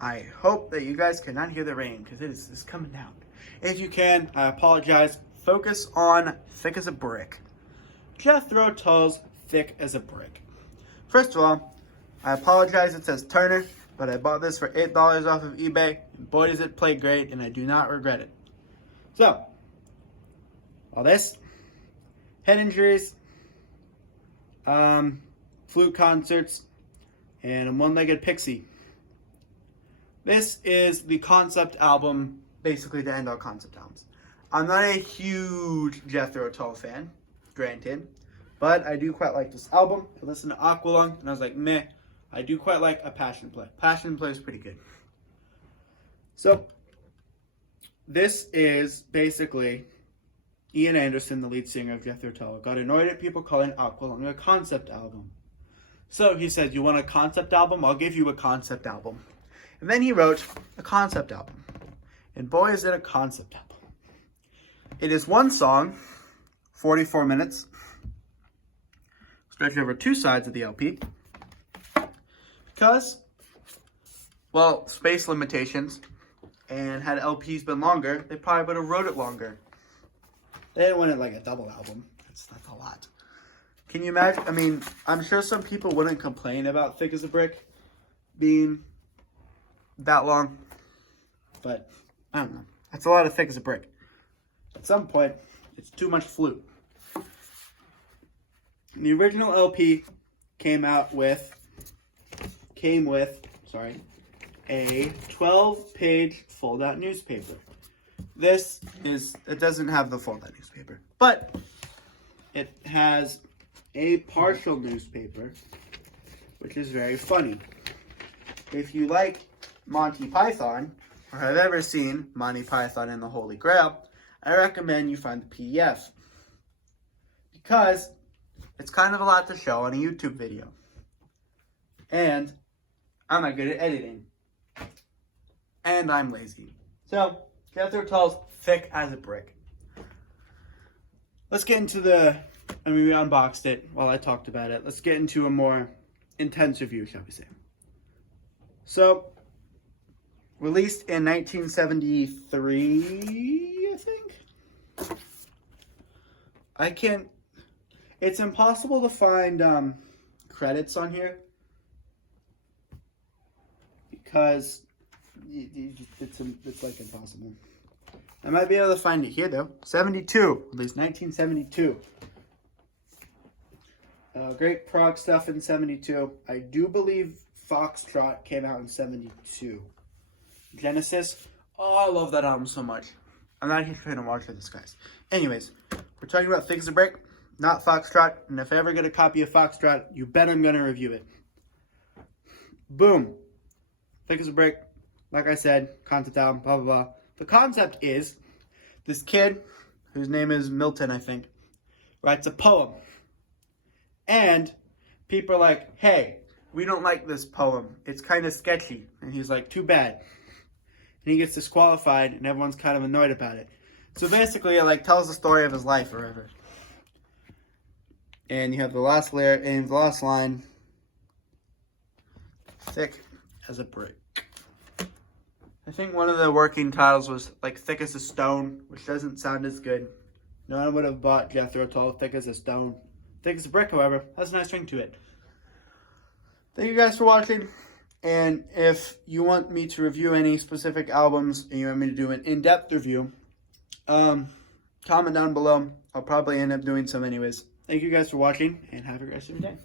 I hope that you guys cannot hear the rain because it's coming down. If you can, I apologize. Focus on Thick as a Brick. Jethro Tull's Thick as a Brick. First of all, I apologize it says Turner, but I bought this for $8 off of eBay. And boy does it play great, and I do not regret it. So, all this, head injuries, flute concerts, and a one-legged pixie. This is the concept album, basically to end all concept albums. I'm not a huge Jethro Tull fan, granted, but I do quite like this album. I listened to Aqualung, and I was like, meh, I do quite like a Passion Play. Passion Play is pretty good. So, this is basically Ian Anderson, the lead singer of Jethro Tull, got annoyed at people calling Aqualung a concept album. So he said, you want a concept album? I'll give you a concept album. And then he wrote a concept album. And boy, is it a concept album. It is one song, 44 minutes, stretched over two sides of the LP. Because, well, space limitations, and had LPs been longer, they probably would have wrote it longer. They didn't want it like a double album. That's a lot. Can you imagine? I mean, I'm sure some people wouldn't complain about Thick as a Brick being that long. But, I don't know. That's a lot of Thick as a Brick. At some point, it's too much flute. The original LP came with a 12-page fold-out newspaper. It doesn't have the fold-out newspaper, but it has a partial newspaper, which is very funny. If you like Monty Python, or have ever seen Monty Python and the Holy Grail, I recommend you find the PDF. Because it's kind of a lot to show on a YouTube video. And I'm not good at editing. And I'm lazy. So, Jethro Tull's Thick as a Brick. Let's get into we unboxed it while I talked about it. Let's get into a more intense review, shall we say. So, released in 1973, I think. It's impossible to find credits on here. Because it's like impossible. I might be able to find it here though. 72, at least 1972. Great prog stuff in 72. I do believe Foxtrot came out in 72. Genesis. Oh, I love that album so much. I'm not here to watch this, guys. Anyways, we're talking about Thick as a Brick, not Foxtrot. And if I ever get a copy of Foxtrot, you bet I'm going to review it. Boom. Thick as a Brick. Like I said, concept album, blah, blah, blah. The concept is this kid, whose name is Milton, I think, writes a poem. And people are like, hey, we don't like this poem. It's kind of sketchy. And he's like, too bad. And he gets disqualified, and everyone's kind of annoyed about it. So basically, it tells the story of his life or whatever. And you have the last layer, and the last line, Thick as a Brick. I think one of the working titles was Thick as a Stone, which doesn't sound as good. No one would have bought Jethro Tull Thick as a Stone. Thick as a Brick, however, has a nice ring to it. Thank you guys for watching. And if you want me to review any specific albums and you want me to do an in-depth review, comment down below. I'll probably end up doing some anyways. Thank you guys for watching, and have a great rest of your day.